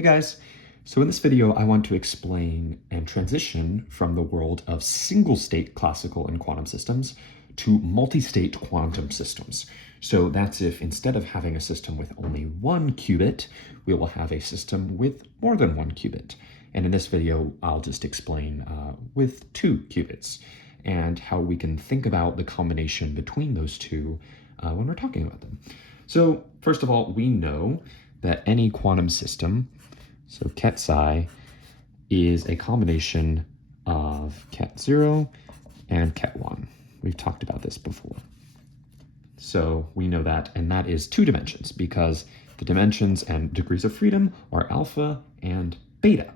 Hey guys, so in this video I want to explain and transition from the world of single-state classical and quantum systems to multi-state quantum systems. So that's if instead of having a system with only one qubit, we will have a system with more than one qubit. And in this video I'll just explain with 2 qubits and how we can think about the combination between those two when we're talking about them. So first of all, we know that any quantum system, so ket psi, is a combination of ket 0 and ket 1. We've talked about this before. So we know that, and that is 2 dimensions because the dimensions and degrees of freedom are alpha and beta.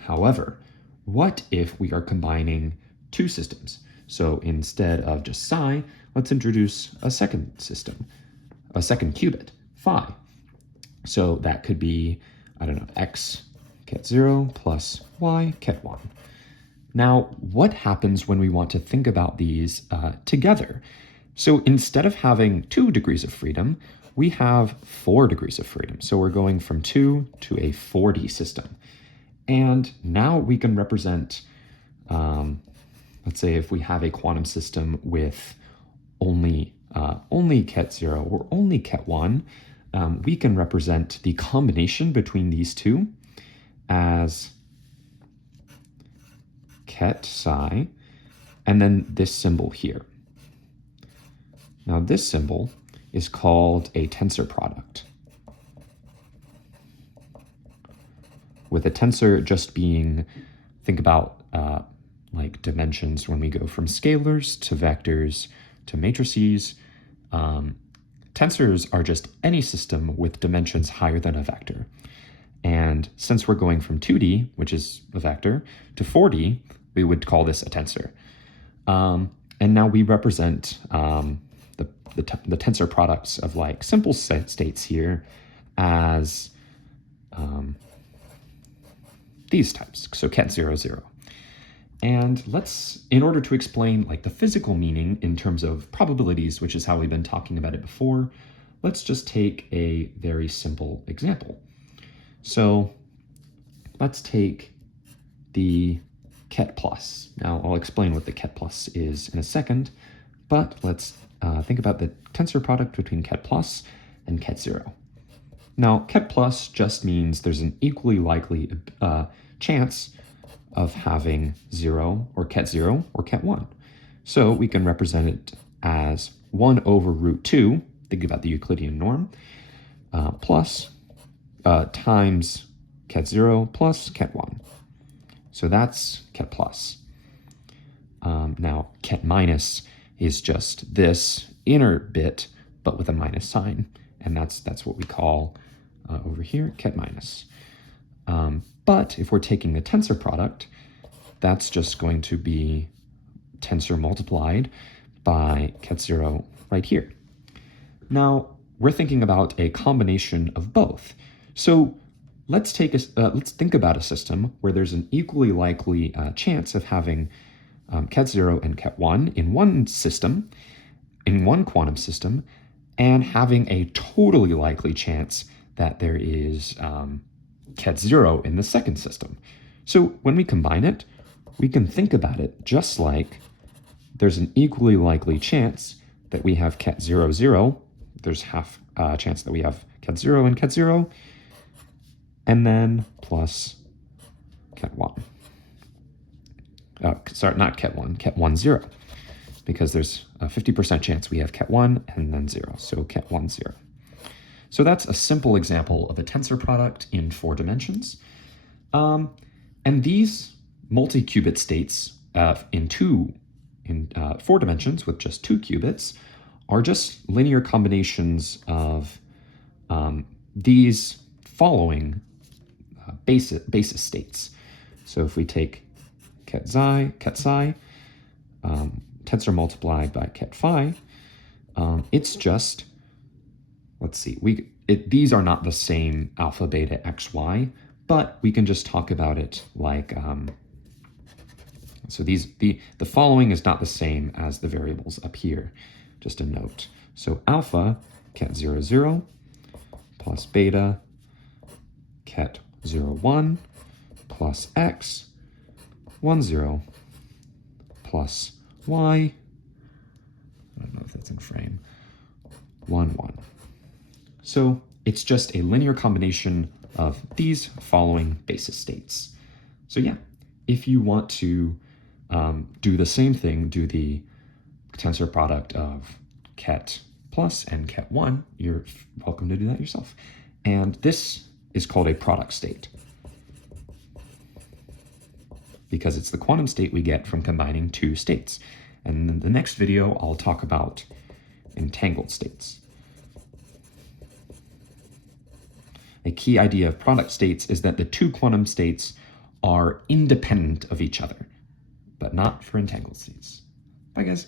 However, what if we are combining 2 systems? So instead of just psi, let's introduce a second system, a second qubit, phi. So that could be, I don't know, x ket 0 plus y ket 1. Now, what happens when we want to think about these together? So instead of having 2 degrees of freedom, we have 4 degrees of freedom. So we're going from 2 to a 4D system. And now we can represent, let's say if we have a quantum system with only ket 0 or only ket 1, we can represent the combination between these two as ket psi, and then this symbol here. Now this symbol is called a tensor product, with a tensor just being, think about like dimensions when we go from scalars to vectors to matrices. Tensors are just any system with dimensions higher than a vector. And since we're going from 2D, which is a vector, to 4D, we would call this a tensor. And now we represent the tensor products of like simple states here as these types, so ket 0, 0. And in order to explain like the physical meaning in terms of probabilities, which is how we've been talking about it before, let's just take a very simple example. So let's take the ket plus. Now I'll explain what the ket plus is in a second, but let's think about the tensor product between ket plus and ket 0. Now ket plus just means there's an equally likely chance of having 0 or ket 0 or ket 1. So we can represent it as 1 over root 2, think about the Euclidean norm, plus times ket 0 plus ket 1. So that's ket plus. Now ket minus is just this inner bit, but with a minus sign. And that's what we call over here ket minus. But if we're taking the tensor product, that's just going to be tensor multiplied by ket 0 right here. Now, we're thinking about a combination of both. So let's think about a system where there's an equally likely chance of having ket 0 and ket 1 in one system, in one quantum system, and having a totally likely chance that there is ket 0 in the second system. So when we combine it, we can think about it just like there's an equally likely chance that we have ket 0, 0. There's half chance that we have ket 0 and ket 0, and then plus ket 1. Sorry, not ket 1, ket 1, 0, because there's a 50% chance we have ket 1 and then 0, so ket 1, 0. So that's a simple example of a tensor product in 4 dimensions. And these multi-qubit states in 4 dimensions with just 2 qubits are just linear combinations of these following basis states. So if we take ket psi, tensor multiplied by ket phi, it's just, let's see, these are not the same alpha, beta, x, y, but we can just talk about it like, so the following is not the same as the variables up here, just a note. So alpha, ket 0, 0, plus beta, ket 0, 1 plus x, 1, 0 plus y, I don't know if that's in frame, 1, 1. So it's just a linear combination of these following basis states. So yeah, if you want to do the same thing, do the tensor product of ket plus and ket1, you're welcome to do that yourself. And this is called a product state because it's the quantum state we get from combining two states. And in the next video, I'll talk about entangled states. A key idea of product states is that the two quantum states are independent of each other, but not for entangled states. Bye, guys.